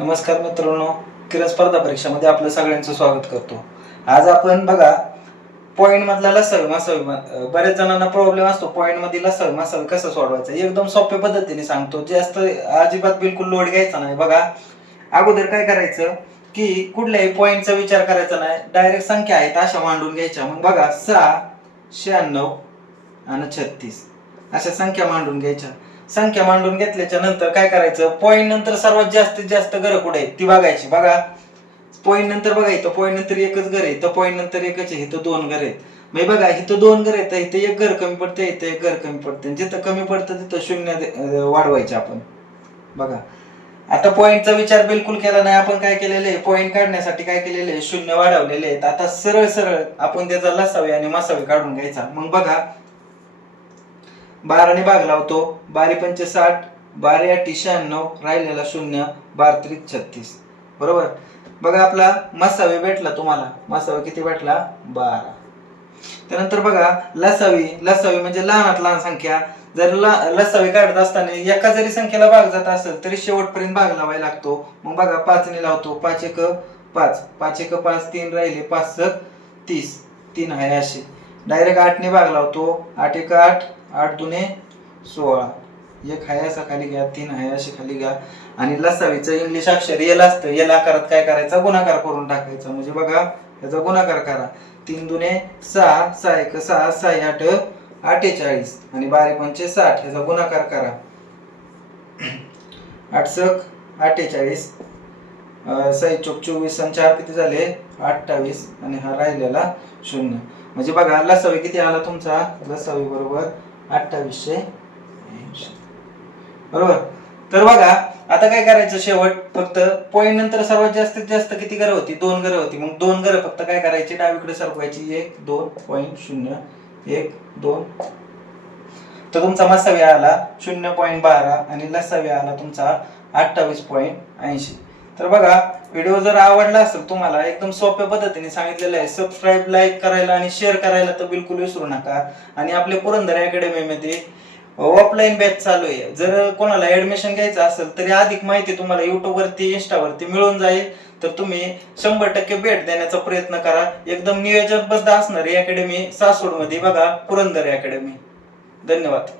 नमस्कार मित्रांनो किरण स्पर्धा परीक्षामध्ये आपलं सगळ्यांचं स्वागत करतो. आज आपण बघा पॉईंट मधला लसावी मासावी बऱ्याच जणांना प्रॉब्लेम असतो. पॉईंटमध्ये लसावी मासावी कसं सोडवायचं? एकदम सोप्या पद्धतीने सांगतो. जास्त अजिबात बिलकुल लोड घ्यायचा नाही. बघा अगोदर काय करायचं की कुठल्याही पॉईंटचा विचार करायचा नाही. डायरेक्ट संख्या आहेत अशा मांडून घ्यायच्या. मग बघा सहा शहाण्णव आणि छत्तीस. अशा संख्या मांडून घ्यायच्या. संख्या मांडून घेतल्याच्या नंतर काय करायचं? पॉईंट नंतर सर्वात जास्तीत जास्त घरं कुठे आहेत? ती बघायची. बघा. पॉईंट नंतर बघा इथं. पॉईंट नंतर एकच घर आहे. इथं पॉईंट नंतर एकच आहे. इथं दोन घर आहेत. मग बघा इथं दोन घर आहेत. इथं एक घर कमी पडते इथं एक घर कमी पडते जिथं कमी पडतं तिथं शून्य वाढवायचे आपण. बघा. आता पॉईंटचा विचार बिलकुल केला नाही. आपण काय केलेलं आहे? पॉईंट काढण्यासाठी काय केलेलं आहे? शून्य वाढवलेले आहेत. आता सरळ सरळ आपण त्याचा लसावे आणि मसावी काढून घ्यायचा. मग बघा. बाराने भाग लावतो. बारी पंच साठ बारा अठी शहाण्णव राहिलेला शून्य बार त्रिक छत्तीस. बरोबर? बघा आपला मसावी भेटला तुम्हाला. मसावी किती भेटला? बारा. त्यानंतर बघा लसावी. लसावी म्हणजे लहानात लहान संख्या. जर लसावी काढत असताना एका जरी संख्येला भाग जात असेल तरी शेवटपर्यंत भाग लावायला लागतो. मग बघा पाचने लावतो. पाच एक पाच. पाच एक पाच तीन राहिले पाच सक तीस. तीन आहे असे. डायरेक्ट आठने भाग लावतो. आठ एक आठ. आठ दुने सोळा. एक हाय असा खाली घ्या तीन हाय असे खाली घ्या. आणि लसावीचं इंग्लिश अक्षर येल असतं. येल आकारात काय करायचा? गुणाकार करून टाकायचा. म्हणजे बघा याचा गुणाकार करा. तीन दुने सहा सहा एक सहा सहा आठ अठ्ठेचाळीस. आणि बारा पंचे साठ ह्याचा गुणाकार करा. आठसक अठ्ठेचाळीस. अं, चोक चोवीस आणि चार किती झाले? अठ्ठावीस. आणि हा राहिलेला शून्य. म्हणजे बघा लसावी किती आला तुमचा? लसावी बरोबर अठ्ठावीसशे ऐंशी बरोबर? तर बघा आता काय करायचं शेवट? फक्त पॉईंट नंतर सर्वात जास्तीत जास्त किती घरं होती? दोन घरं होती. मग दोन घरं फक्त काय करायची? डावीकडे सरकवायची. एक दोन पॉईंट शून्य. एक दोन. तर तुमचा मसावी आला शून्य पॉईंट बारा आणि लसाव्या आला तुमचा अठ्ठावीस पॉईंट ऐंशी. तर बघा व्हिडिओ जर आवडला असेल तुम्हाला एकदम सोप्या पद्धतीने सांगितलेलं आहे. सबस्क्राईब लाईक करायला आणि शेअर करायला तर बिलकुल विसरू नका. आणि आपल्या पुरंदर अकॅडमीमध्ये ऑफलाईन बॅच चालू आहे. जर कोणाला ऍडमिशन घ्यायचं असेल तरी अधिक माहिती तुम्हाला युट्यूबवरती इंस्टावरती मिळून जाईल. तर तुम्ही शंभर टक्के भेट देण्याचा प्रयत्न करा. एकदम नियोजनबद्ध असणारी अकॅडमी सासवडमध्ये बघा पुरंदर अकॅडमी धन्यवाद.